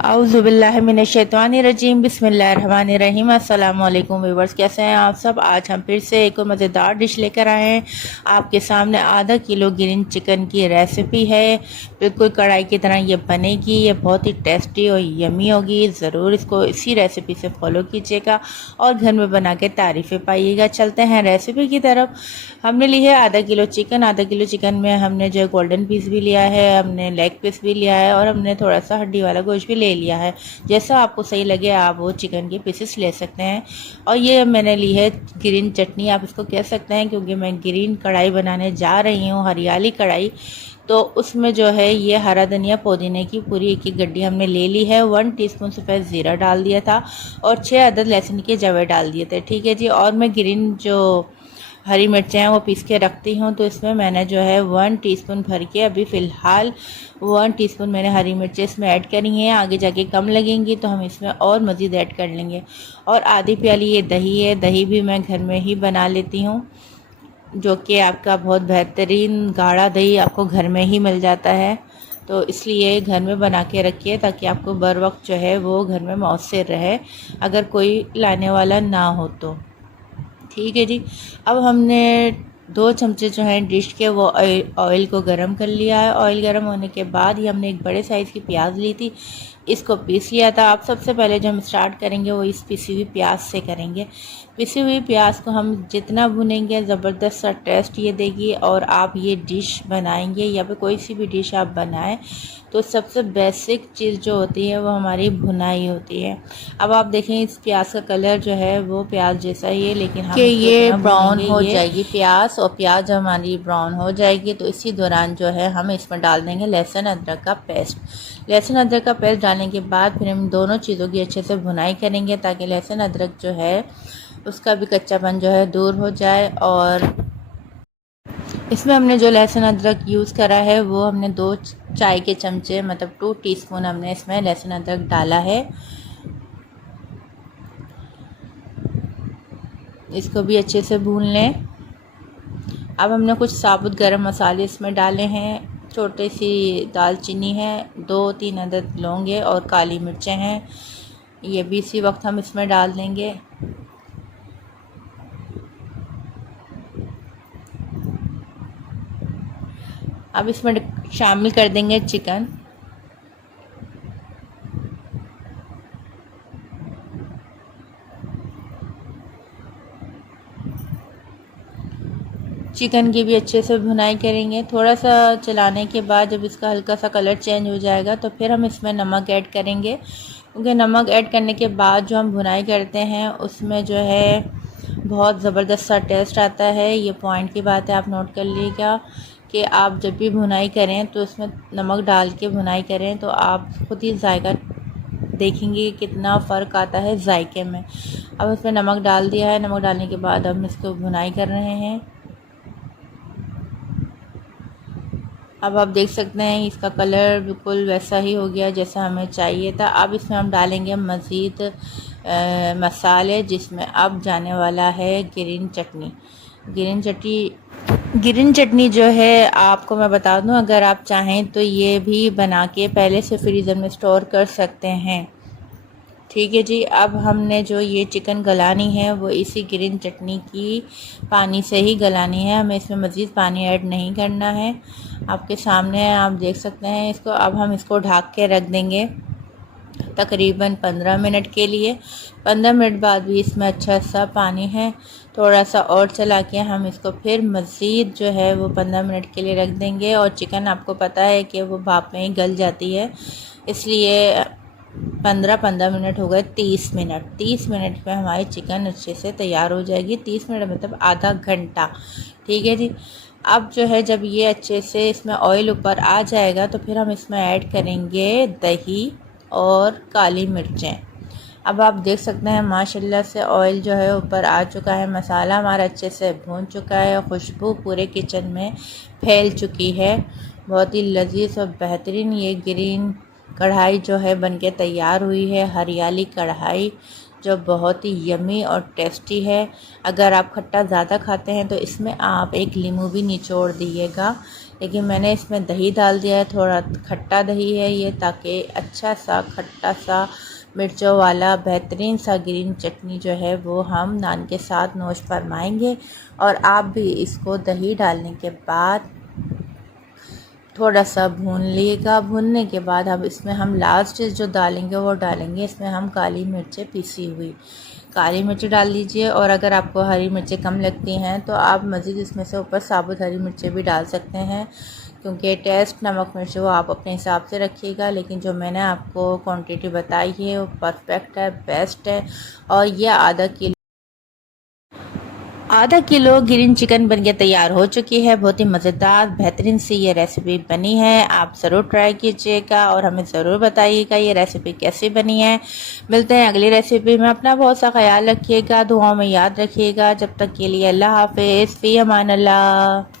औज़ुबिल्लाहिमिनश्शैतानिर्रजीम बिस्मिल्लाहिर्रहमानिर्रहीम। अस्सलाम वालेकुम व्यूअर्स, कैसे हैं आप सब। आज हम फिर से एक मज़ेदार डिश लेकर आए हैं आपके सामने। आधा किलो ग्रीन चिकन की रेसिपी है, बिल्कुल कढ़ाई की तरह ये बनेगी। ये बहुत ही टेस्टी और यमी होगी। ज़रूर इसको इसी रेसिपी से फॉलो कीजिएगा और घर में बना के तारीफ़ें पाइएगा। चलते हैं रेसिपी की तरफ। हमने ली है आधा किलो चिकन। आधा किलो चिकन में हमने जो है गोल्डन पीस भी लिया है, हमने लेग पीस भी लिया है और हमने थोड़ा सा हड्डी वाला गोश्त भी ले लिया है। जैसा आपको सही लगे आप वो चिकन के पीसेस ले सकते हैं। और ये मैंने ली है ग्रीन चटनी, आप इसको कह सकते हैं, क्योंकि मैं ग्रीन कढ़ाई बनाने जा रही हूँ, हरियाली कढ़ाई। तो उसमें जो है ये हरा धनिया पुदीने की पूरी एक एक गड्डी हमने ले ली है। 1 टीस्पून सफ़ेद ज़ीरा डाल दिया था और 6 अदद लहसुन के जवे डाल दिए थे। ठीक है जी। और मैं ग्रीन जो हरी मिर्चें हैं वो पीस के रखती हूँ, तो इसमें मैंने जो है 1 टीस्पून भर के अभी फ़िलहाल 1 टीस्पून मैंने हरी मिर्चें इसमें ऐड करी हैं। आगे जाके कम लगेंगी तो हम इसमें और मज़ीद ऐड कर लेंगे। और आधी प्याली ये दही है, दही भी मैं घर में ही बना लेती हूँ, जो कि आपका बहुत बेहतरीन गाढ़ा दही आपको घर में ही मिल जाता है। तो इसलिए घर में बना के रखिए ताकि आपको बर वक्त जो है वो घर में मौसर रहे, अगर कोई लाने वाला ना हो तो। ठीक है जी। अब हमने 2 चमचे जो हैं डिश के वो ऑयल को गरम कर लिया है। ऑयल गरम होने के बाद ही हमने एक बड़े साइज़ की प्याज ली थी, इसको पीस लिया था। आप सबसे पहले जो हम स्टार्ट करेंगे वो इस पिसी हुई प्याज से करेंगे। पिसी हुई प्याज को हम जितना भुनेंगे ज़बरदस्त सा टेस्ट ये देगी। और आप ये डिश बनाएंगे या फिर कोई सी भी डिश आप बनाएं तो सबसे बेसिक चीज़ जो होती है वो हमारी भुनाई होती है। अब आप देखें इस प्याज का कलर जो है वो प्याज जैसा ही है, लेकिन हम ये ब्राउन हो जाएगी प्याज, और प्याज हमारी ब्राउन हो जाएगी तो इसी दौरान जो है हम इसमें डाल देंगे लहसुन अदरक का पेस्ट। लहसुन अदरक का पेस्ट डालने के बाद फिर हम दोनों चीज़ों की अच्छे से भुनाई करेंगे ताकि लहसुन अदरक जो है उसका भी कच्चापन जो है दूर हो जाए। और इसमें हमने जो लहसुन अदरक यूज़ करा है वो हमने 2 चाय के चमचे मतलब 2 टीस्पून हमने इसमें लहसुन अदरक डाला है। इसको भी अच्छे से भून लें। अब हमने कुछ साबुत गरम मसाले इसमें डाले हैं। छोटी सी दालचीनी है, 2-3 अदद लौंगे और काली मिर्चें हैं, ये भी इसी वक्त हम इसमें डाल देंगे। अब इसमें शामिल कर देंगे चिकन। चिकन की भी अच्छे से भुनाई करेंगे। थोड़ा सा चलाने के बाद जब इसका हल्का सा कलर चेंज हो जाएगा तो फिर हम इसमें नमक ऐड करेंगे, क्योंकि नमक ऐड करने के बाद जो हम भुनाई करते हैं उसमें जो है बहुत ज़बरदस्त सा टेस्ट आता है। ये पॉइंट की बात है, आप नोट कर लीजिएगा कि आप जब भी भुनाई करें तो उसमें नमक डाल के भुनाई करें तो आप खुद ही जायका देखेंगे कितना फ़र्क आता है जायके में। अब इसमें नमक डाल दिया है। नमक डालने के बाद हम इसको भुनाई कर रहे हैं। अब आप देख सकते हैं इसका कलर बिल्कुल वैसा ही हो गया जैसा हमें चाहिए था। अब इसमें हम डालेंगे मज़ीद मसाले, जिसमें अब जाने वाला है ग्रीन चटनी। ग्रीन चटनी जो है आपको मैं बता दूं, अगर आप चाहें तो ये भी बना के पहले से फ्रीज़र में स्टोर कर सकते हैं। ठीक है जी। अब हमने जो ये चिकन गलानी है वो इसी ग्रीन चटनी की पानी से ही गलानी है, हमें इसमें मज़ीद पानी ऐड नहीं करना है। आपके सामने आप देख सकते हैं इसको। अब हम इसको ढक के रख देंगे तकरीबन 15 मिनट के लिए। 15 मिनट बाद भी इसमें अच्छा सा पानी है, थोड़ा सा और चला के हम इसको फिर मज़ीद जो है वो 15 मिनट के लिए रख देंगे। और चिकन आपको पता है कि वो भाप में ही गल जाती है, इसलिए 15 मिनट हो गए। 30 मिनट में हमारी चिकन अच्छे से तैयार हो जाएगी। 30 मिनट मतलब आधा घंटा। ठीक है जी। अब जो है जब ये अच्छे से इसमें ऑयल ऊपर आ जाएगा तो फिर हम इसमें ऐड करेंगे दही और काली मिर्चें। अब आप देख सकते हैं माशाल्लाह से ऑयल जो है ऊपर आ चुका है, मसाला हमारा अच्छे से भून चुका है, खुशबू पूरे किचन में फैल चुकी है। बहुत ही लजीज और बेहतरीन ये ग्रीन कढ़ाई जो है बनके तैयार हुई है। हरियाली कढ़ाई जो बहुत ही यमी और टेस्टी है। अगर आप खट्टा ज़्यादा खाते हैं तो इसमें आप एक नींबू भी निचोड़ दीजिएगा, लेकिन मैंने इसमें दही डाल दिया है, थोड़ा खट्टा दही है ये, ताकि अच्छा सा खट्टा सा मिर्चों वाला बेहतरीन सा ग्रीन चटनी जो है वो हम नान के साथ नोश फरमाएंगे। और आप भी इसको दही डालने के बाद थोड़ा सा भून लीजिएगा। भूनने के बाद अब इसमें हम लास्ट जो डालेंगे वो डालेंगे इसमें हम काली मिर्चें पीसी हुई, काली मिर्च डाल दीजिए। और अगर आपको हरी मिर्चें कम लगती हैं तो आप मज़ीद इसमें से ऊपर साबुत हरी मिर्चें भी डाल सकते हैं, क्योंकि टेस्ट नमक मिर्च वो आप अपने हिसाब से रखिएगा। लेकिन जो मैंने आपको क्वांटिटी बताई है वो परफेक्ट है, बेस्ट है। और ये आधा किलो ग्रीन चिकन बनके तैयार हो चुकी है। बहुत ही मज़ेदार बेहतरीन सी ये रेसिपी बनी है। आप ज़रूर ट्राई कीजिएगा और हमें ज़रूर बताइएगा ये रेसिपी कैसी बनी है। मिलते हैं अगली रेसिपी में। अपना बहुत सा ख्याल रखिएगा, दुआओं में याद रखिएगा। जब तक के लिए अल्लाह हाफ़िज़, फ़ी अमान अल्लाह।